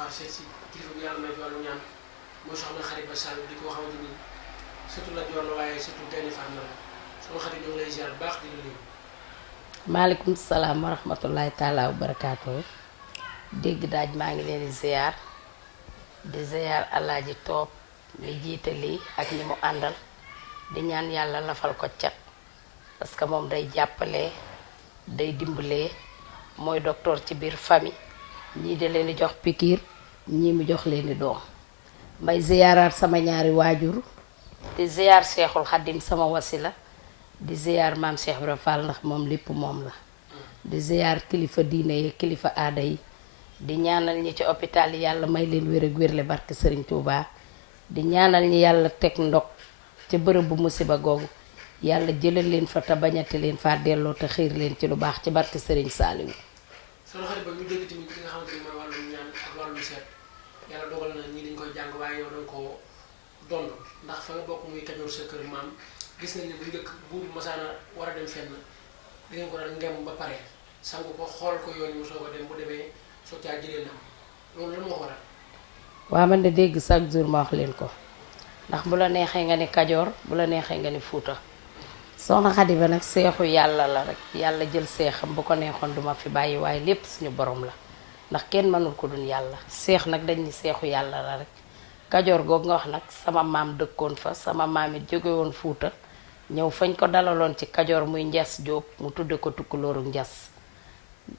recevoir seet si kilifa bu yàlla may ci wàllu ñaan mooy soxna Xariba Sall di ko xamante ni surtout la joor la waaye surtout Gaynde Fatma la soxna Xarit ñu ngi lay ziar bu baax di la nuyu. maaleykum salaam wa rahmatullahi taala wa barakaatu. dégg daaj maa ngi leen di ziar alaaji Toob mi jiite lii ak ñi mu àndal di ñaan yàlla lafal ko cat parce que moom day jàppale day dimbalee mooy docteur ci biir famille ñii de leen di jox pikiir ñii mu jox leen di doom may ziaraat sama ñaari waajur di ziar Seexul Xaddim sama wasila di ziar maam Cheikh Ibra Fall ndax moom lépp moom la di ziar kilifa diine yi kilifa aada yi di ñaanal ñi ci hôpital yi yàlla may leen wér ak wérle barke Sëriñ Tuubaa di ñaanal ñi yàlla teg ndog ca bërëb bu musiba googu yàlla jëlal leen fa te bañati leen faa delloo te xiir leen ci lu baax ci barke Sëriñ Saaliwu. soxna Xarit ba ñu dégg tamit li nga xamante ni mooy wàllum ñaan ak wàllum seet yàlla dogal na ñii dañ koy jàng waaye yow danga ko dond ndax fa nga bokk muy Kajoor sa kër maam gis nañ ne bu njëkk buur masaana war a dem fenn di ngeen ko daan ngem ba pare sangu ko xool ko yoon mu soo ko dem bu demee soo caa jëlee ndam loolu lan moo ko waral. waa man de dégg chaque jour ma wax leen ko ndax bu la neexee nga ni Kajoor bu la neexee nga ni Fuuta soxna Xadi ba nag seexu yàlla la rek yàlla jël seexam bu ko neexoon duma fi bàyyi waaye lépp suñu borom la ndax kenn mënul ko dun yàlla seex nag dañ ni seexu yàlla la rek Kajoor googu nga wax nag sama maam dëkkoon fa sama maam it jóge woon Fuuta ñëw fañ ko dalaloon ci Kajoor muy Njas Jóob mu tudde ko tukkulóoru Njas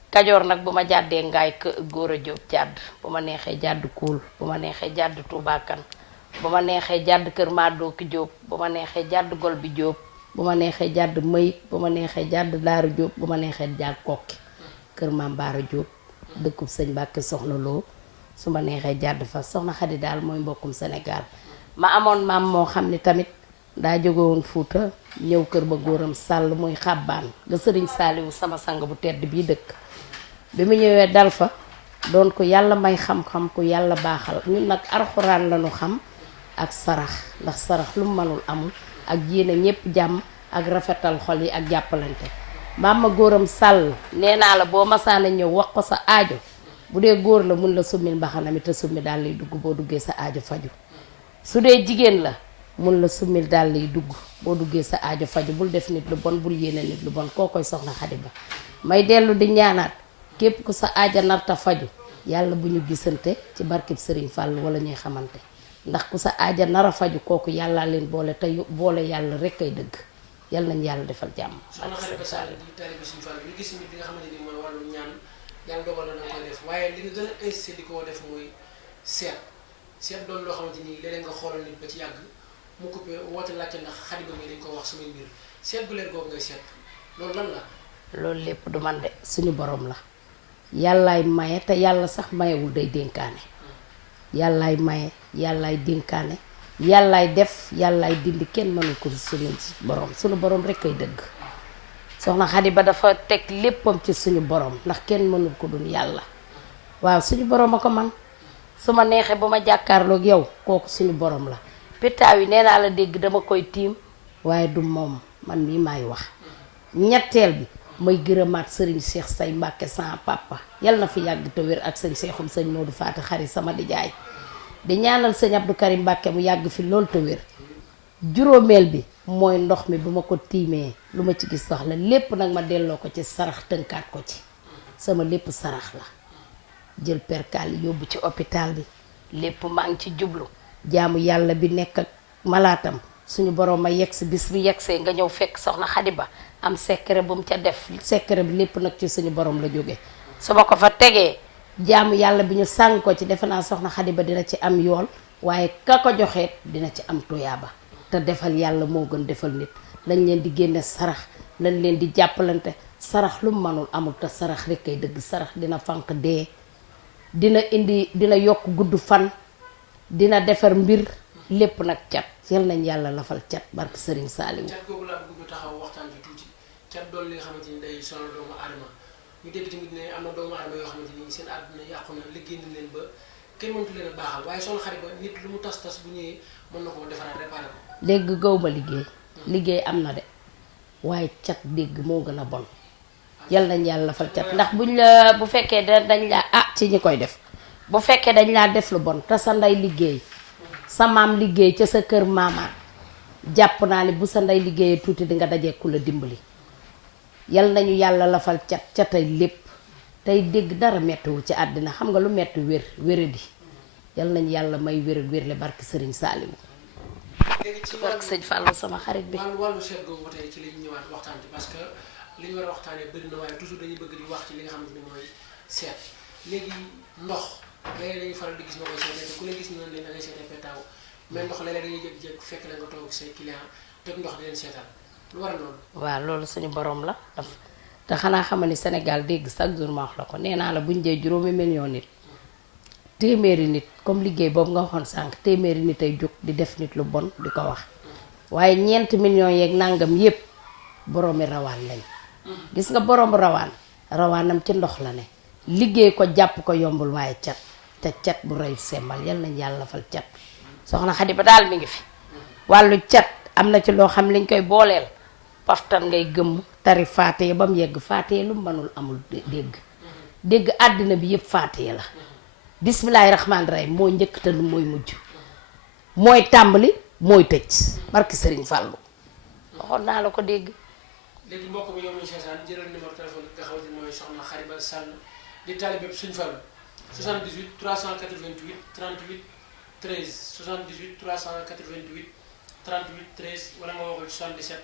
Kajoor nag bu ma jàddee ngaay góor a Jóob jàdd bu ma neexee jàdd kuul bu ma neexee jàdd tuubaakan bu ma neexee jàdd kër Maadooki Jóob bu ma neexee jàdd gol bi Jóob bu ma neexee jàdd mëyit bu ma neexee jàdd daaru Jóob bu ma neexee jàdd kokki kër maam Baara Jóob dëkkub sëñ Mbàkke soxna Loo su ma neexee jàdd fa soxna Xadi daal mooy mbokkum Sénégal ma amoon maam moo xam ne tamit daa jóge woon Fuuta ñëw kër ba góoram sàll muy xàbbaan ga sëriñ Saaliwu sama sang bu tedd bii dëkk bi mu ñëwee dal fa doon ko yàlla may xam-xam ku yàlla baaxal ñun nag arxuraan lañu xam ak sarax ndax sarax lu mu mënul amul ak yéene ñépp jàmm ak rafetal xol yi ak jàppalante maam ma góoram sàll nee naa la boo masaana ñëw wax ko sa aajo bu dee góor la mun la summil mbaxana mi te summi daal lay dugg boo duggee sa aajo faju su dee jigéen la mun la summil daal lay dugg boo duggee sa aajo faju bul def nit lu bon bul yéene nit lu bon koo koy soxna Xadi ba may dellu di ñaanaat képp ku sa aaja narta faju yàlla bu ñu gisante ci barkeb Sëriñ Fall wala ñuy xamante ndax ku sa aaja nara faju kooku yàlla leen boole te boole yàlla rek ay dëgg yàlla nañu yàlla defal jàmm. soxna Xariba Sall di taalibe Sëriñ Fall ñu gis li nga xamante ni mooy wàllu ñaan yàlla dogal na danga koy def waaye li nga gën a insisté di ko def mooy seet doon loo xamante ni léeg-léeg nga xoolal nit ba ci yàgg mu coupé woote laajte ndax Xariba mi dañ ko wax samay mbir seet bu leen googu ngay seet loolu lan la. loolu lépp du man de suñu borom la yàllaay maye te yàlla sax mayewul day dénkaane yàllaay maye yàllaay dénkaane yàllaay def yàllaay dindi kenn mënul ko suñu borom rekk ay dëgg soxna Xadi ba dafa teg léppam ci suñu borom ndax kenn mënul ko dun yàlla waaw suñu borom a ko man su ma neexee ba ma jàkkaarloog yow kooku suñu borom la pétaaw yi nee naa la dégg dama koy tiim waaye du moom man mii maay wax ñetteel bi may gërëmaat sëriñ Cheikh Say Mbàkke sama papa yal na fi yàgg te wér ak sëñ Seexum sëñ Modou Faati Xari sama dijaay di ñaanal sëñ Abdou Karim Mbàkke mu yàgg fi lool te wér juróomeel bi mooy ndox mi bu ma ko tiimee lu ma ci gis soxla lépp nag ma delloo ko ci sarax tënkaat ko ci sama lépp sarax la jël perkaal yi yóbbu ci hôpital bi lépp maa ngi ci jublu jaamu yàlla bi nekk ak malaatam suñu borom ma yegsi bis bi yegsee nga ñëw fekk soxna Xadi ba am secret bu mu ca def secret bi lépp nag ci suñu borom la jóge su ma ko fa tegee jaamu yàlla bi ñu sàng ko ci defe naa soxna Xadi ba dina ci am yool waaye ka ko joxeet dina ci am tuyaaba te defal yàlla moo gën defal nit lañ leen di génne sarax lañ leen di jàppalante sarax lu mu mënul amul te sarax rek kay dëgg sarax dina fanq dee dina yokk gudd fan dina defar mbir lépp nag cat yal nañ yàlla lafal cat barke Sëriñ Saaliwu. cat googu laa bëgg ñu taxaw waxtaan bi tuuti cat doon li nga xamante ni day sonal doomu aadama ñu dégg tamit ne am na doomu aadama yoo xamante ni seen àdduna yàqu na liggéey na leen ba kenn mëntu leen a baaxal waaye soxna Xariba nit lu mu tas bu ñëwee mën na koo defaraat réparé ko. dégg gaw ma liggéey am na de waaye cat dégg moo gën a bon yal nañ yàlla lafal cat ndax bu fekkee dañ la ci ñi koy def bu fekkee dañ laa def lu bon te sa ndey liggéey sa maam liggéey ca sa kër maamaat jàpp naa ni bu sa ndey liggéeyee tuuti di nga dajee ku la dimbali. yal nañu yàlla lafal cat catay lépp tey dégg dara mettiwul ci àddina xam nga lu metti wéradi yal nañu yàlla may wérle barki sëriñ Saaliwu. léegi ci barki sëñ Fallou sama xarit bi. wàllu seet googu ba tey ci lañu ñëwaat waxtaan ci parce que li ñu war a waxtaanee bëri na waaye toujours dañuy bëgg di wax ci li nga xamante ni mooy seet léegi ndox léeg-léeg dañuy faral di gis nga koy seetee te ku la gis noonu leen da ngay seetee petaaw mais ndox léeg-léeg dañuy jékki-jékki fekk la nga toog say client teg ndox di leen seetal lu war a loolu. waaw loolu suñu borom la te xanaa xama ni Sénégal dégg chaque jour ma wax la ko nee naa la buñ jee juróomi million nit téeméeri nit comme liggéey boobu nga waxoon sànq téeméeri nit ay jóg di def nit lu bon di ko wax waaye 4 millions yeeg nangam yépp boroomi rawaan lañ gis nga borom rawaanam ci ndox la ne liggéey ko jàpp ko yombul waaye cat te cat bu rëy semmal yal nañ yàlla fal cat soxna Xadi ba daal mi ngi fi wàllu cat am na ci loo xam liñ koy booleel paftan ngay gëmm tari faatee ba mu yegg faatee lu mu mënul amul dégg àddina bi yépp faatee la bismillaahi rahmaani rahiim mooy njëkk te lu mooy mujj mooy tàmbali mooy tëj barki sëriñ Fàllu waxoon naa la ko dégg. léegi mbokk mi yow mi seetaan jëlal numéro téléphone nga xamante ni mooy soxna Xariba Sall di taalibe Sëñ Fallu 78 388 38 13 78 388 38 13 wala nga woo ko 77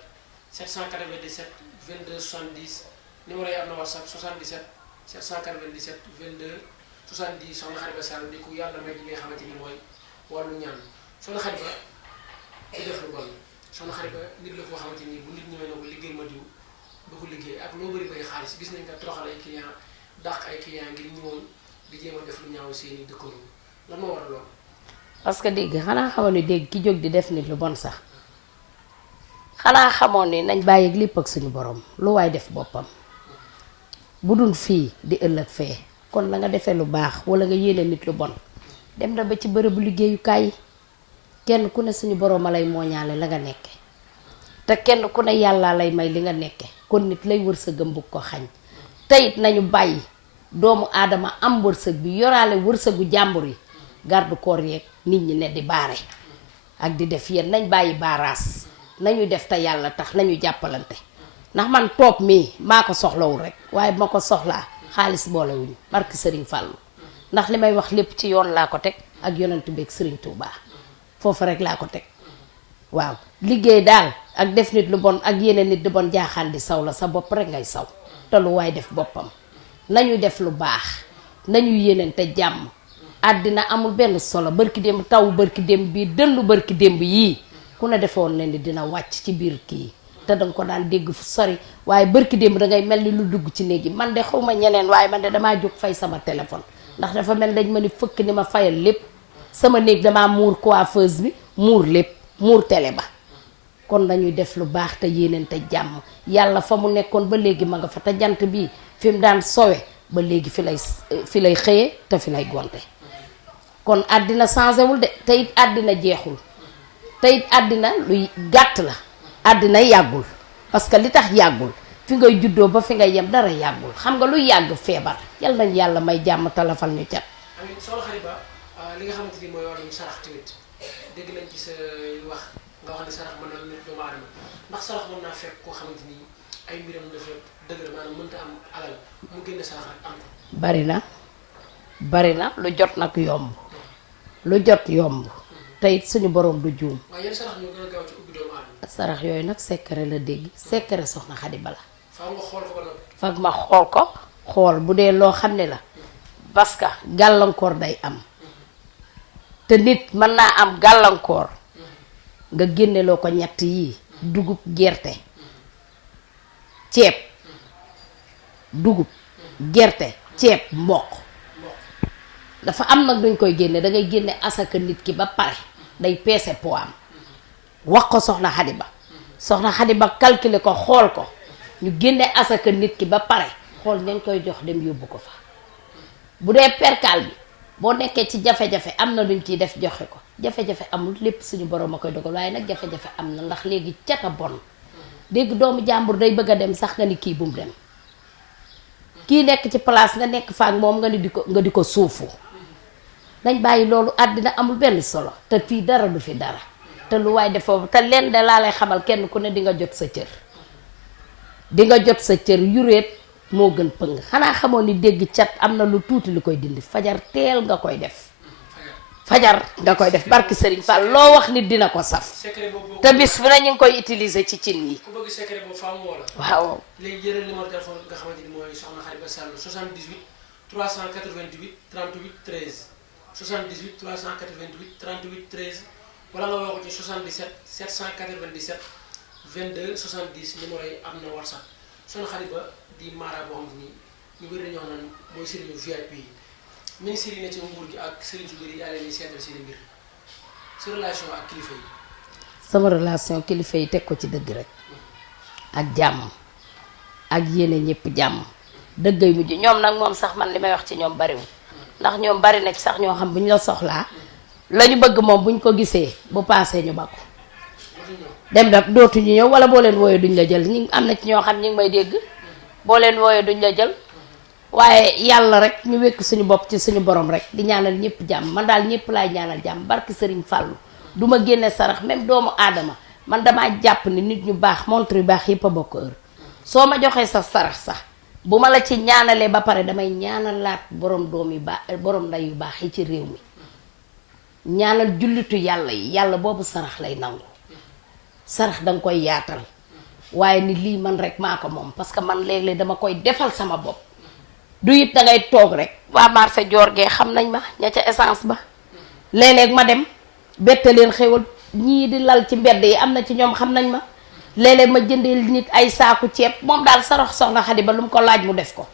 797 22 70 numéro yi am na WhatsApp 77 797 22 70 soxna Xariba Sall di ku yàlla may ji nga xamante ni mooy wàllu ñaan soxna Xariba di def lu bon soxna Xariba nit la koo xamante ni bu nit ñëwee na ko liggéey ma diw du ko liggéey ak loo bëri bëri xaalis gis nañ nga toroxal ay client dàq ay client ngir ñëwoon di jéem a def lu ñaaw seeni dëkkoon lan moo war a loolu. parce que dégg xanaa xamoon ni dégg ki jóg di def nit lu bon sax xanaa xamoon ni nañ bàyyi lépp ak suñu borom lu waay def boppam bu dul fii di ëllëg fee kon la nga defee lu baax wala nga yéene nit lu bon dem na ba ci bërëbu liggéeyukaay yi kenn ku ne suñu borom a lay mooñaale la nga nekke te kenn ku ne yàlla lay may li nga nekke kon nit lay wërsëgam bu ko xañ teyit nañu bàyyi doomu aadama am wërsëg bi yoraale wërsëgu jàmbur yi garde corps yeeg nit ñi ne di baare ak di def yéen nañ bàyyi baaraas nañu def te yàlla tax nañu jàppalante ndax man toog mii maa ko soxlawul rek waaye bu ma ko soxlaa xaalis boolewuñu barki sëriñ Fàllu ndax li may wax lépp ci yoon laa ko teg ak yonent beeg sëriñ Tuubaa foofu rek laa ko teg waaw liggéey daal ak def nit lu bon ak yeneen nit lu bon jaaxaan di saw la sa bopp rek ngay saw te lu waay def boppam nañu def lu baax nañu yéenante jàmm àddina amul benn solo barki démb taw barki démb bii dëndu barki démb yii ku ne defoon leen di dina wàcc ci biir kii te danga ko daan dégg fu sori waaye barki démb dangay mel ni lu dugg ci néeg yi man de xawma ñeneen waaye man de damaa jóg fay sama téléphone ndax dafa mel dañ ma ni fëkk ni ma fayal lépp sama néeg damaa muur coiffeuse bi muur lépp muur télé ba kon nañuy def lu baax te yéenante jàmm yàlla fa mu nekkoon ba léegi ma nga fa te jant bii fi mu daan sowe ba léegi fi lay xëyee te fi lay gonte kon àddina changé wul de te it àddina jeexul te it àddina luy gàtt la àddina yàggul parce que li tax yàggul fi ngay juddoo ba fi ngay yem dara yàggul xam nga luy yàgg feebar yal nañ yàlla may jàmm talafal ñu cat. amiin soxna Xariba li nga xamante ni mooy wàllum sarax tamit dégg nañ ci sa wax nga wax ne sarax mën na nit doomu aadama ndax sarax mën naa fekk koo xamante ni ay mbiram dafa dëgër maanaam mënta am alal mu génne sarax rek am ko. bari na lu jot nag yomb lu jot yomb te it suñu borom du juum. waaye yan sarax ñoo gën a gaaw ci ubbi doomu aadama. sarax yooyu nag secret la dégg secret soxna Xadi Bala. faaw nga xool ko ba noppi. fag ma xool ko xool bu dee loo xam ne la parce que gàllankoor day am te nit mën naa am gàllankoor nga génneloo ko ñett yii dugub gerte ceeb dugub gerte ceeb mboq dafa am nag duñ koy génne dangay génne asaka nit ki ba pare day peese poids am wax ko soxna Xadi Ba soxna Xadi Ba calculer ko xool ko ñu génne asaka nit ki ba pare xool ngeen koy jox dem yóbbu ko fa bu dee perkaal bi boo nekkee ci jafe-jafe am na luñ ciy def joxe ko jafe-jafe amul lépp suñu borom a koy dogal waaye nag jafe-jafe am na ndax léegi cata bon dégg doomu jàmbur day bëgg a dem sax nga ni kii bu mu dem kii nekk ci place nga nekk fa ak moom nga di ko suufu nañ bàyyi loolu àddina amul benn solo te fii dara du fi dara te lu waay def foofu te leen de laa lay xamal kenn ku ne di nga jot sa cër di nga jot sa cër yuréet moo gën pëng xanaa xamoon ni dégg cat am na lu tuuti lu koy dindi fajar teel nga koy def fajar nga koy def barki Serigne Fall loo wax nit dina ko saf secret boobu te bis bi na ñu ngi koy utiliser ci cin yi ku bëgg secret boobu faamu wala waaw léegi jëlal numéro téléphone nga xamante ni mooy soxna Khady Ba Sall 78 388 38 13 78 388 38 13 wala nga woo ko ci 77 797 22 70 numéro yi am na WhatsApp soxna Khady Ba di Mara boo xam ni ñu bëri dañoo naan mooy sëriñu VIP yi ministre yi ne ci nguur gi ak sëriñ su bëri yaa leen di seetal seen mbir sa relation ak kilifa yi. sama relation kilifa yi teg ko ci dëgg rek ak jàmm ak yéene ñëpp jàmm dëggay mujj ñoom nag moom sax man li may wax ci ñoom bariwul ndax ñoom bari na ci sax ñoo xam bu ñu la soxlaa la ñu bëgg moom bu ñu ko gisee bu paasee ñu bakku dem da dootuñu ñëw wala boo leen wooyee duñ la jël ñi am na ci ñoo xam ñi ngi may dégg boo leen wooyee duñ la jël waaye yàlla rek ñu wékk suñu bopp ci suñu borom rek di ñaanal ñëpp jàmm man daal ñëpp laay ñaanal jàmm barki Sëriñ Fàllu du ma génne sarax même doomu aadama man damaa jàpp ni nit ñu baax montre yu baax yëpp a bokk heure soo ma joxee sa sarax sax bu ma la ci ñaanalee ba pare damay ñaanalaat borom doom yu baax borom nday yu baax yi ci réew mi ñaanal jullitu yàlla yi yàlla boobu sarax lay nangu sarax danga koy yaatal waaye ni lii man rek maa ko moom parce que man léeg-léeg dama koy defal sama bopp du it dangay toog rek waa marché joor gee xam nañ ma ña ca essence ba léeg-léeg ma dem bette leen xewal ñii di lal ci mbedd yi am na ci ñoom xam nañ ma léeg-léeg ma jëndee nit ay saaku ceeb moom daal sarax soxna Khady Ba lu mu ko laaj mu def ko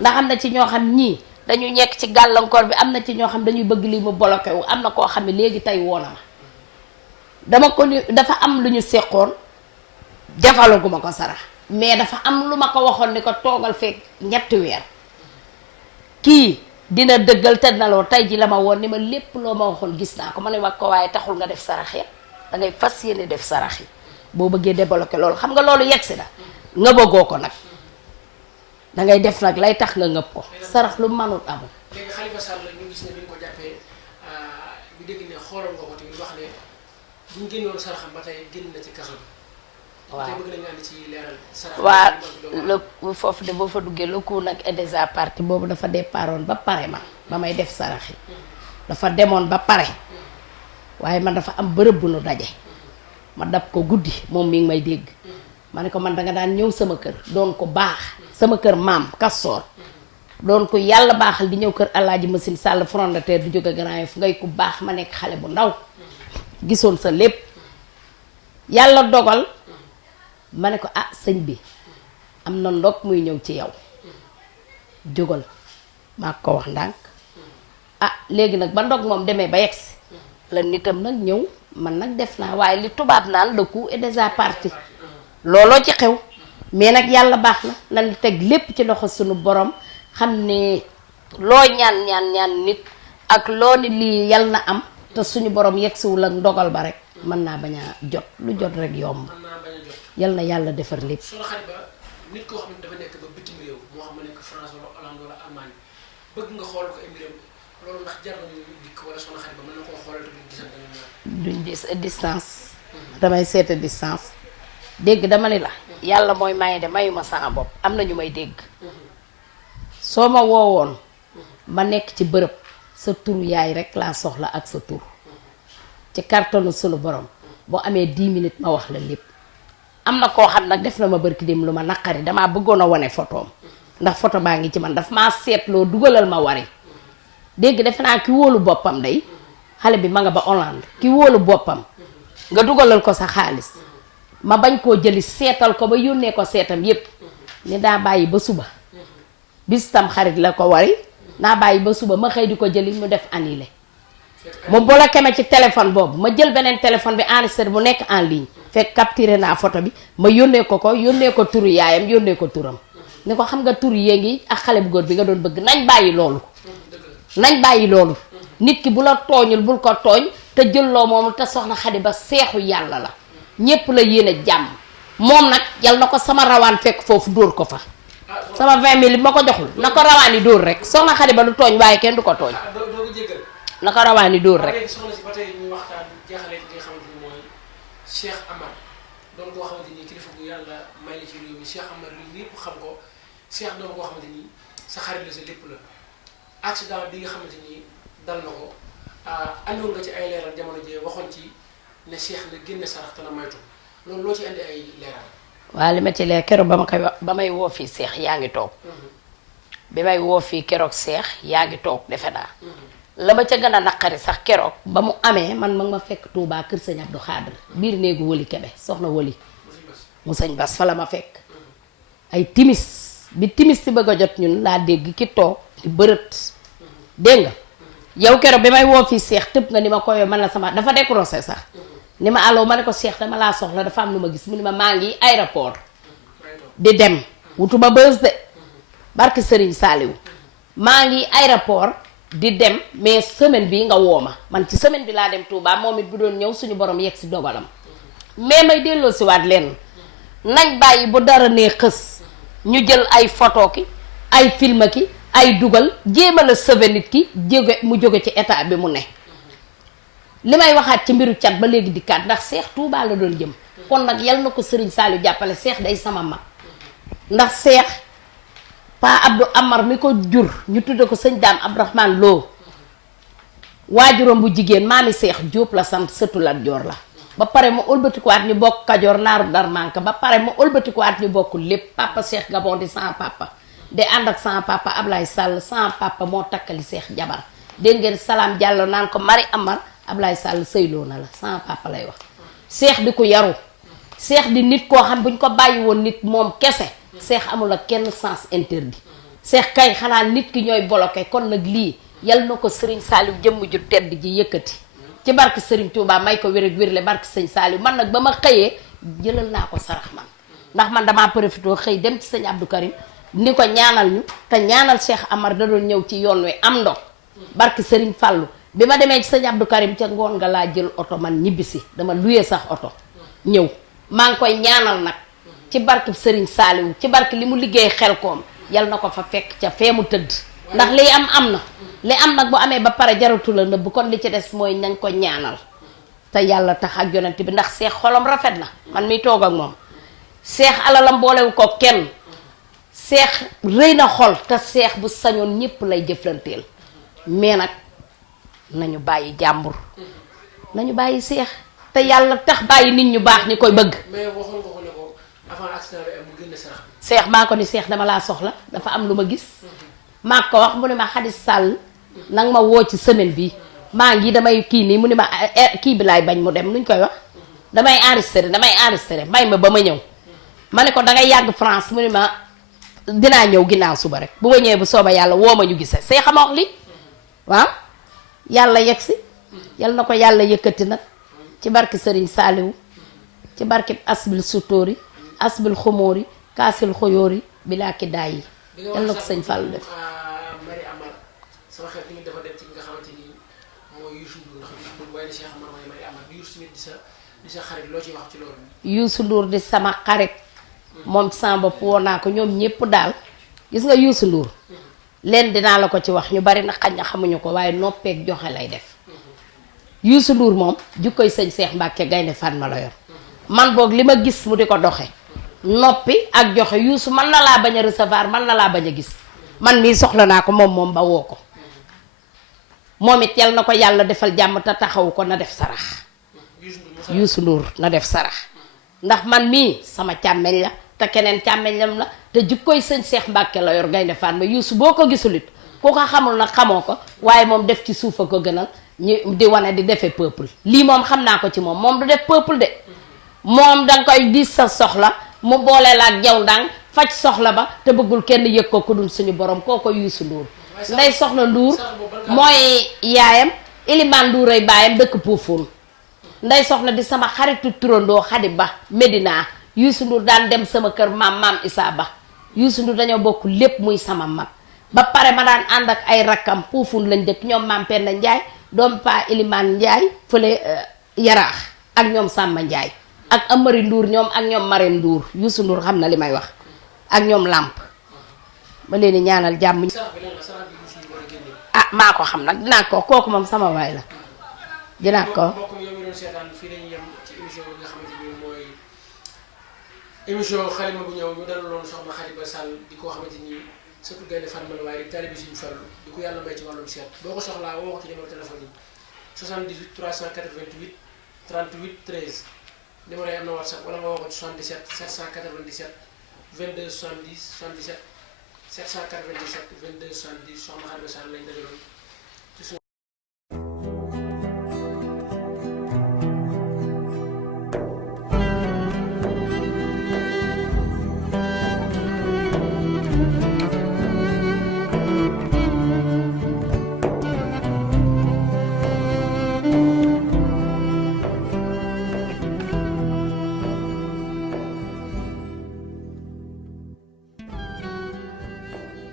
ndax am na ci ñoo xam ñii dañu nekk ci gàllankoor bi am na ci ñoo xam dañuy bëgg lii mu bloqué wu am na koo xam ne léegi tey woona ma dama ko ni dafa am lu ñu seqoon defalaguma ko sarax mais dafa am lu ma ko waxoon ni ko toogal fekk ñetti weer kii dina dëggal te na loo tey ji la ma woon ni ma lépp loo ma waxoon gis naa ko ma ne wax ko waaye taxul nga def sarax ya dangay fas yéene def sarax yi boo bëggee débloqué loolu xam nga loolu yegsi na nga bëggoo ko nag dangay def nag lay tax nga ngëb ko sarax lu manut amul. léegi Khalifa Sall ñu gis ne bi nga ko jàppee ñu dégg ne xoolal nga ko tamit wax ne bu ñu génnoon saraxam ba tey génn na ci kaso bi. waaw tey bëgg nañu andi ci leeral sarax waa le foofu de boo fa duggee le coup nag est déjà parti boobu dafa départoon ba pare man ba may def sarax yi dafa demoon ba pare waaye man dafa am bërëb bu nu daje ma dab ko guddi moom mi ngi may dégg ma ne ko man danga daan ñëw sama kër doon ko baax sama kër maam Kastoor doon ko yàlla baaxal di ñëw kër Alaaji Masin Sall fondateur du jóge Grand Yoff ngay ku baax ma nekk xale bu ndaw gisoon sa lépp yàlla dogal ma ne ko ah sëñ bi am na ndog muy ñëw ci yow jógal maa ko wax ndànk ah léegi nag ba ndog moom demee ba yegsi la nitam nag ñëw man nag def naa waaye li tubaab naan le coup est déjà parti looloo ci xew mais nag yàlla baax na lan teg lépp ci loxo sunu borom xam ne loo ñaan nit ak loo ni lii yal na am te suñu borom yegsiwul ak ndogal ba rek mën naa bañ a jot lu jot rek yomb yal na yàlla defar lépp. soxna Khady Ba nit koo xam ne dafa nekk ba bitim réew moo xam ne nekk France wala Hollande wala Allemagne bëgg nga xool ko ay mbiram loolu ndax jar nañu dikk wala soxna Khady Ba mën na koo xoolal te duñ gisante duñ gis distance. damay seeta distance. dégg dama ni la. yàlla mooy maye de mayuma sama bopp am na ñu may dégg. soo ma woowoon ma nekk ci bërëb sa turu yaay rek laa soxla ak sa tur ci cartonu sunu borom boo amee 10 minutes ma wax la lépp. am na koo xam nag def na ma barki dem lu ma naqari damaa bëggoon a wane photoom ndax photo baa ngi ci man daf maa seetloo dugalal ma wari dégg defe naa ki wóolu boppam day xale bi ma nga ba Hollande ki wóolu boppam nga dugalal ko sa xaalis ma bañ koo jëli seetal ko ba yónnee ko seetam yépp ni daa bàyyi ba suba bis tam xarit la ko wari naa bàyyi ba suba ma xëy di ko jëli mu def annulé mu bloqué ma ci téléphone boobu ma jël beneen téléphone bi enregistré bu nekk en ligne fekk capturé naa photo bi ma yónnee ko turu yaayam yónnee ko turam ni ko xam nga tur yee ngi ak xale bu góor bi nga doon bëgg nañ bàyyi loolu nit ki bu la tooñul bul ko tooñ te jëlloo moomu te soxna Khady Ba seexu yàlla la ñépp la yéene jàmm moom nag yal na ko sama rawaan fekk foofu dóor ko fa sama 20 000 ma ko joxul na ko rawaan yi dóor rek soxna Khady Ba du tooñ waaye kenn du ko tooñ naka rawaani dóor rek. léegi soxna si ba tey ñuy waxtaan jeexalee li nga xamante ni mooy Cheikh Amar doon koo xamante ni kilifa gu yàlla may la ci réew mi Cheikh Amar lu ñëpp xam ko Cheikh doon koo xamante ni sa xarit la sa lépp la accident bi nga xamante ni dal na ko andoon nga ci ay leeral jamono jee waxoon ci ne Cheikh na génne sarax te na moytu loolu loo ci indi ay leeral. waaw li ma ci leer keroog ba may woo fii Cheikh yaa ngi toog. bi may woo fii keroog Cheikh yaa ngi toog defe naa. la ma ca gën a naqari sax keroog ba mu amee man ma fekk Touba kër sëñ Abdou Khadre biir néegu wëli Kebe soxna wëli mu sëñ Bas fa la ma fekk ay timis bi timis si bëgg a jot ñun laa dégg ki toog di bërët dégg nga yow keroog bi may woo fii Cheikh tëb nga ni ma koyoo man la sama dafa décroché sax ni ma allo ma ne ko Cheikh dama laa soxla dafa am lu ma gis mu ni ma maa ngi aéroport di dem wutuma bës de barki Serigne Saliou maa ngi aéroport di dem mais semaine bi nga woo ma man ci semaine bi laa dem Touba moom it bu doon ñëw suñu borom yegg si dogalam mais may delloo si waat leen nañ bàyyi bu dara nee xës ñu jël ay photo ki ay film ki ay dugal jéema la sauver nit ki mu jóge ci état bi mu ne li may waxaat ci mbiru cat ba léegi dikkaat ndax Seex Touba la doon jëm kon nag yal na ko Serigne Saliou jàppale Seex day sama mag ndax Seex Pa Abdou Amar mi ko jur ñu tudde ko sëñ Daam Abdourahmane Lo waajuram bu jigéen maami Seex Jóob la sant sëtu Lat Joor la ba pare mu ëlbatikuwaat ñu bokk Kajoor naaru Darmanka ba pare mu ëlbatikuwaat ñu bokk lépp papa Seex Gabon di sama papa di ànd ak sama papa Ablaye Sall sama papa moo takkali Seex jabar dégg ngeen Salaam Jàllo naan ko Mari Amar Ablaye Sall sëyloo na la sama papa lay wax Seex di ko yaru Seex di nit koo xam buñ ko bàyyi woon nit moom kese Seex amul ak kenn sens interdit Seex kay xanaa nit ki ñooy bloqué kon nag lii yal na ko Serigne Saliou jëmm ju tedd ji yëkkati ci barke Serigne Touba may ko wér ak wérle barke sëñ Saliou man nag ba ma xëyee jëlal naa ko sarax man ndax man damaa profité xëy dem ci sëñ Abdou Karim ni ko ñaanal ñu te ñaanal Cheikh Amar da doon ñëw ci yoon wi am ndox barke Serigne Fallou bi ma demee ci sëñ Abdou Karim ca ngoon nga laa jël oto man ñibbisi dama luyee sax oto ñëw maa ngi koy ñaanal nag ci barke Serigne Saliou ci barke li mu liggéey xel koom yal na ko fa fekk ca fee mu tëdd ndax liy am na li am nag bu amee ba pare jaratu la nëbb kon li ci des mooy nañ ko ñaanal te yàlla tax ak yonent bi ndax Seex xolam rafet na man miy toog ak moom Seex alalam boolewu ko kenn Seex rëy na xol te Seex bu sañoon ñépp lay jëflanteel mais nag nañu bàyyi jàmbur nañu bàyyi Seex te yàlla tax bàyyi nit ñu baax ñi koy bëgg. mais waxoon nga ko ne ko avant accident bi am mu génne sarax bi. Seex maa ko ni Seex dama laa soxla dafa am lu ma gis maa ko wax mu ne ma Xadi Sàll nag ma woo ci semaine bi maa ngi damay kii nii mu ne ma kii bi laay bañ mu dem nuñ koy wax damay enregistré may ma ba ma ñëw ma ne ko dangay yàgg France mu ne ma dinaa ñëw ginnaaw suba rek bu ma ñëwee bu sooba yàlla woo ma ñu gisee Seex xama wax li waaw yàlla yegg si yal na ko yàlla yëkkati nag ci barki Sëriñ Saaliwu ci barki asbil sutóori asbil xumóori kaasil xoyóori bilaa ki daay yi yal na ko sëñ Fall def. Mari Amar sama xel tamit dafa dem ci nga xamante ni mooy Youssou Ndour ndax Youssou Ndour waaye di Cheikh Amar mooy Mari Amar Youssou tamit di sa xarit loo ciy wax ci loolu. Youssou Ndour di sama xarit moom sama bopp woo naa ko ñoom ñépp daal gis nga Youssou Ndour leen dinaa la ko ci wax ñu bari na xañ na xamuñu ko waaye noppeek joxe lay def Youssou Ndour moom jukkoy sëñ Seex Mbàkke Gaynde Fatma la yor man boog li ma gis mu di ko doxe noppi ak joxe Youssou man na laa bañ a recevoir man na laa bañ a gis man mii soxla naa ko moom ba woo ko moom it yal na ko yàlla defal jàmm te taxawu ko na def sarax Youssou Ndour na def sarax ndax man mii sama càmmeñ la te keneen càmmeñam la te jikkoy sëñ Seex Mbàkke la yor Gaynde Fatma Youssou boo ko gisulit ku ko xamul nag xamoo ko waaye moom def ci suufa ko gënal ñu di wane di defee peuple lii moom xam naa ko ci moom du def peuple de moom danga koy diis sa soxla mu boole la ak jaw ndang faj soxla ba te bëggul kenn yëg ko ku dul suñu borom koo ko Youssou Ndour nday soxla Ndour mooy yaayam Ilimaan Ndour ay baayam dëkk Puufuun nday soxla di sama xaritu turandoo Xadi Ba Medina Youssou Ndour daan dem sama kër maam Issa Ba Youssou Ndour dañoo bokk lépp muy sama mag ba pare ma daan ànd ak ay rakkam Puufuun lañ dëkk ñoom maam Penda Njaay doom pa Ilimaan Njaay fële Yaraax ak ñoom Sàmba Njaay ak Amari Ndour ñoom ak ñoom Marème Ndour Youssou Ndour xam na li may wax ak ñoom làmp ma leen di ñaanal jàmm ah maa ko xam nag dinaa ko kooku moom sama waay la dinaa ko mbokk mi yow mi doon seetaan fii lañuy yem ci émission bi nga xamante ni mooy émission xalima bu ñëw ñu dalaloon soxna Khady Sall di ko xamante ni surtout gaynde Fatma la waaye di taalibe Sëriñ Fallu di ko yàlla may ci wàllum seet boo ko soxlaa woo ko ci numéro téléphone yi 78 388 38 13 numéro yi am na WhatsApp wala nga woo ko ci 77 797 22 70 77 797 22 70 soxna Khady Sall lañ dajaloon